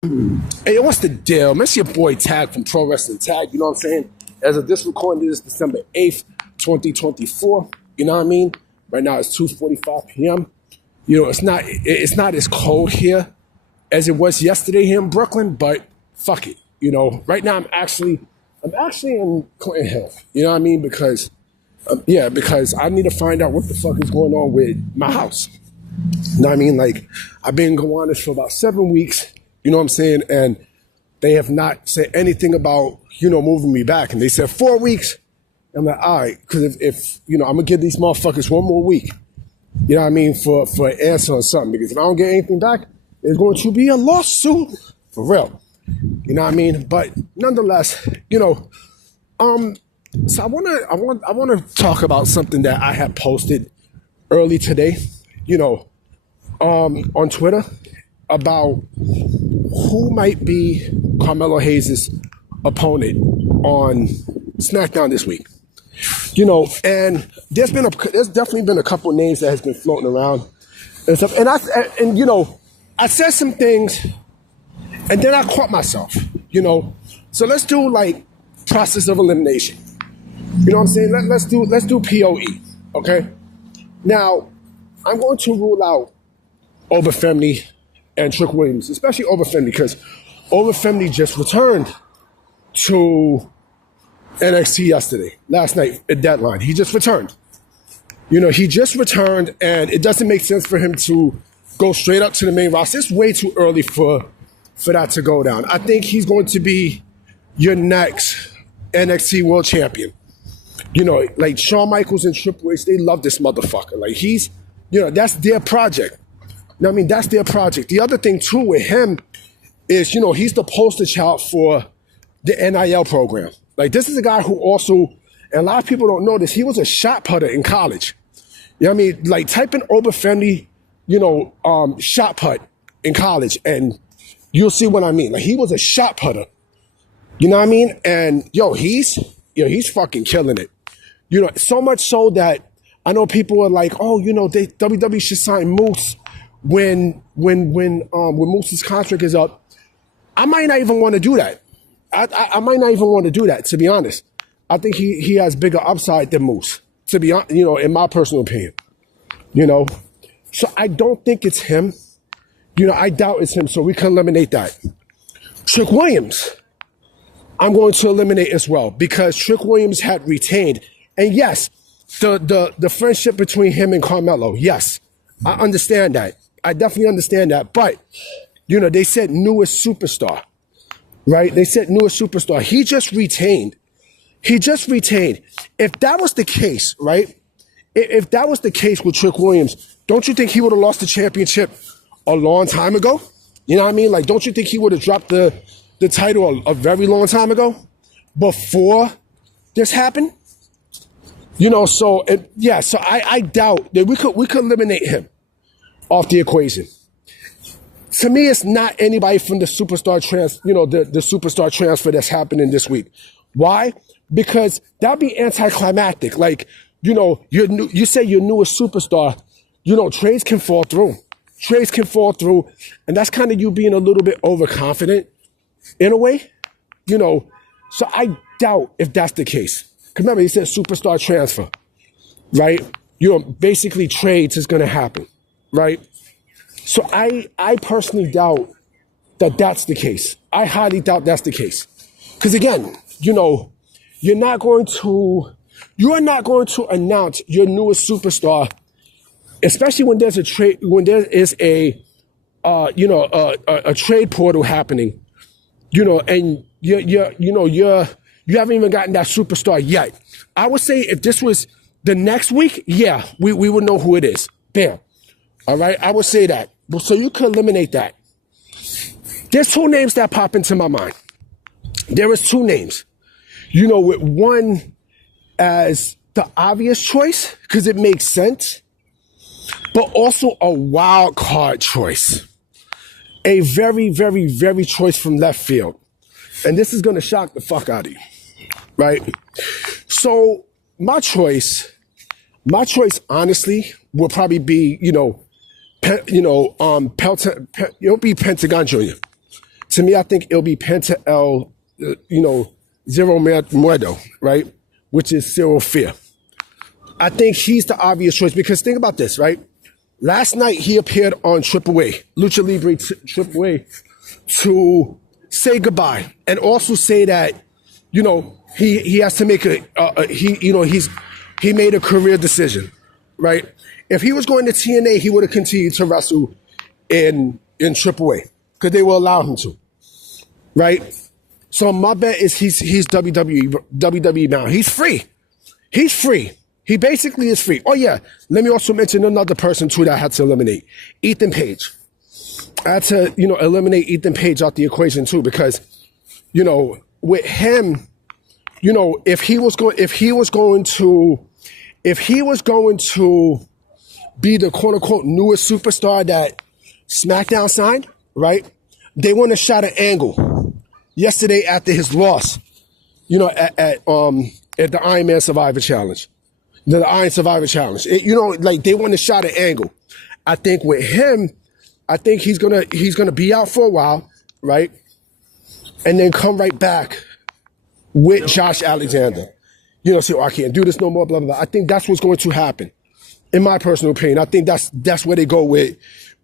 Hey, what's the deal? Man, it's your boy Tag from Pro Wrestling Tag, you know what I'm saying? As of this recording, this is December 8th, 2024. You know what I mean? Right now it's 2:45 p.m. You know, it's not as cold here as it was yesterday here in Brooklyn, but fuck it. You know, right now I'm actually in Clinton Hill. You know what I mean? Because I need to find out what the fuck is going on with my house. You know what I mean? Like, I've been going on this for about 7 weeks. You know what I'm saying? And they have not said anything about, moving me back. And they said 4 weeks. I'm like, all right, because if I'm going to give these motherfuckers 1 more week, you know what I mean, for an answer on something. Because if I don't get anything back, there's going to be a lawsuit. For real. You know what I mean? But nonetheless, so I want to talk about something that I had posted early today, on Twitter about who might be Carmelo Hayes' opponent on Smackdown this week. And there's definitely been a couple names that has been floating around and stuff. And I said some things and then I caught myself, So let's do like process of elimination. You know what I'm saying? Let's do POE, okay? Now, I'm going to rule out Obafemi and Trick Williams, especially Obafemi, because Obafemi just returned to NXT last night at Deadline. He just returned. He just returned, and it doesn't make sense for him to go straight up to the main roster. It's way too early for that to go down. I think he's going to be your next NXT World Champion. Like Shawn Michaels and Triple H, they love this motherfucker. Like he's, that's their project. I mean, that's their project. The other thing, too, with him is, he's the poster child for the NIL program. Like, this is a guy who also, and a lot of people don't know this, he was a shot putter in college. You know what I mean? Like, type in Obafemi, shot put in college, and you'll see what I mean. Like, he was a shot putter. You know what I mean? And, he's fucking killing it. So much so that I know people are like, oh, WWE should sign Moose when Moose's contract is up. I might not even want to do that. I might not even want to do that, to be honest. I think he has bigger upside than Moose, to be honest, in my personal opinion. So I don't think it's him. I doubt it's him, so we can eliminate that. Trick Williams, I'm going to eliminate as well, because Trick Williams had retained. And yes, the friendship between him and Carmelo, yes, I understand that. I definitely understand that. But, they said newest superstar, right? They said newest superstar. He just retained. If that was the case, right? If that was the case with Trick Williams, don't you think he would have lost the championship a long time ago? You know what I mean? Like, don't you think he would have dropped the title a very long time ago before this happened? So I doubt that we could eliminate him off the equation. To me, it's not anybody from the superstar the superstar transfer that's happening this week. Why? Because that'd be anticlimactic. Like, you say you're newest superstar, trades can fall through. And that's kind of you being a little bit overconfident in a way, So I doubt if that's the case. Remember, he said superstar transfer, right? Basically trades is going to happen, right? So I personally doubt that that's the case. I highly doubt that's the case. Because again, you're not going to announce your newest superstar, especially when there's a trade, when there is a trade portal happening, and you haven't even gotten that superstar yet. I would say if this was the next week, yeah, we would know who it is. Bam. All right, I would say that. So you could eliminate that. There's two names that pop into my mind. There is two names. With one as the obvious choice, because it makes sense, but also a wild card choice. A very, very, very choice from left field. And this is going to shock the fuck out of you. Right? So my choice, honestly, will probably be, it'll be Pentagon Jr. To me, I think it'll be Penta Zero Muerto, right? Which is Zero Fear. I think he's the obvious choice because think about this, right? Last night he appeared on AAA, Lucha Libre AAA, to say goodbye and also say that, he has to make he made a career decision, right? If he was going to TNA, he would have continued to wrestle in AAA because they will allow him to, right? So my bet is he's WWE bound. He's free. He's free. He basically is free. Oh yeah, let me also mention another person too that I had to eliminate, Ethan Page. I had to eliminate Ethan Page out the equation too because with him, if he was going to be the quote unquote newest superstar that Smackdown signed, right? They want a shot at Angle yesterday after his loss, at the Iron Man Survivor Challenge, the Iron Survivor Challenge. They want a shot at Angle. I think with him, I think he's gonna be out for a while, right? And then come right back with Josh Alexander. Say, I can't do this no more, blah, blah, blah. I think that's what's going to happen. In my personal opinion, I think that's where they go with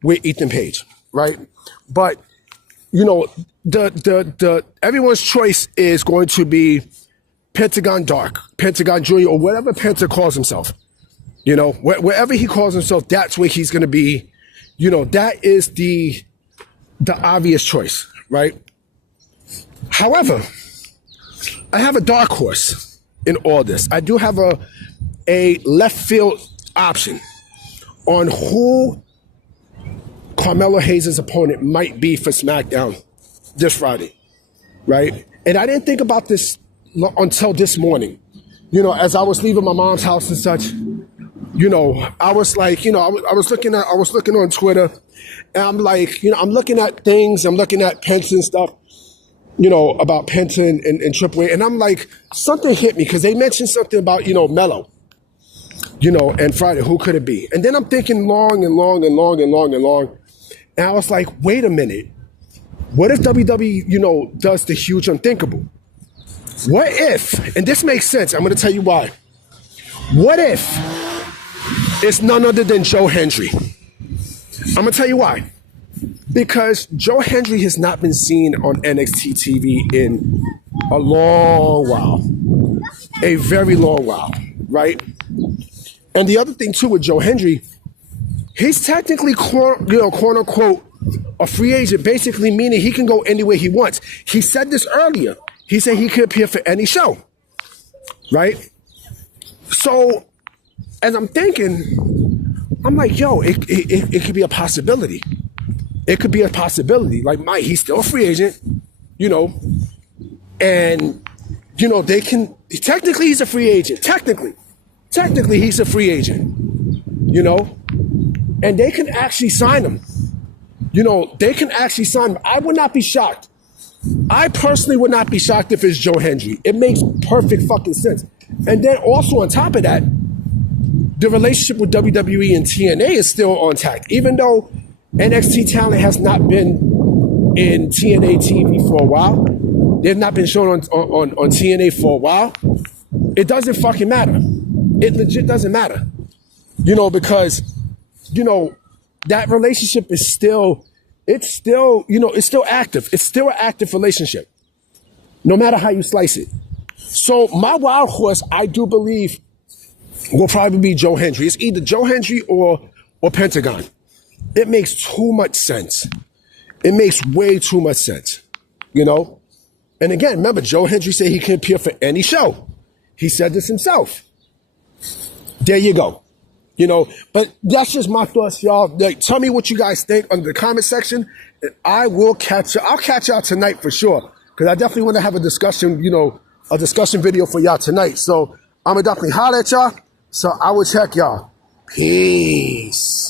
Ethan Page, right? But the everyone's choice is going to be Pentagon Dark, Pentagon Junior, or whatever Penta calls himself. Wherever he calls himself, that's where he's going to be. That is the obvious choice, right? However, I have a dark horse in all this. I do have a left field option on who Carmelo Hayes' opponent might be for SmackDown this Friday, right? And I didn't think about this until this morning. As I was leaving my mom's house and such, I was like, I was looking on Twitter, and I'm like, I'm looking at things, I'm looking at Penta and stuff, about Penta and AAA, and I'm like, something hit me because they mentioned something about, Melo, and Friday, who could it be? And then I'm thinking long and long and long and long and long, and I was like, wait a minute, what if WWE, does the huge unthinkable? What if, and this makes sense, I'm going to tell you why. What if it's none other than Joe Hendry? I'm going to tell you why. Because Joe Hendry has not been seen on NXT TV in a long while. A very long while, right? And the other thing, too, with Joe Hendry, he's technically, quote unquote, a free agent, basically meaning he can go anywhere he wants. He said this earlier. He said he could appear for any show, right? So, as I'm thinking, I'm like, yo, it could be a possibility. It could be a possibility. Like, Mike, he's still a free agent, and, they can, technically he's a free agent. Technically he's a free agent, and they can actually sign him. They can actually sign him. I would not be shocked. I personally would not be shocked if it's Joe Hendry. It makes perfect fucking sense. And then also on top of that, the relationship with WWE and TNA is still on tact. Even though NXT talent has not been in TNA TV for a while, they've not been shown on TNA for a while, it doesn't fucking matter. It legit doesn't matter. Because, that relationship is still, it's still active. It's still an active relationship, no matter how you slice it. So my wild horse, I do believe, will probably be Joe Hendry. It's either Joe Hendry or Pentagon. It makes too much sense. It makes way too much sense, And again, remember, Joe Hendry said he can appear for any show. He said this himself. There you go. But that's just my thoughts, y'all. Like, tell me what you guys think under the comment section. And I'll catch y'all tonight for sure. Because I definitely want to have a discussion, a discussion video for y'all tonight. So I'm going to definitely holler at y'all. So I will check y'all. Peace.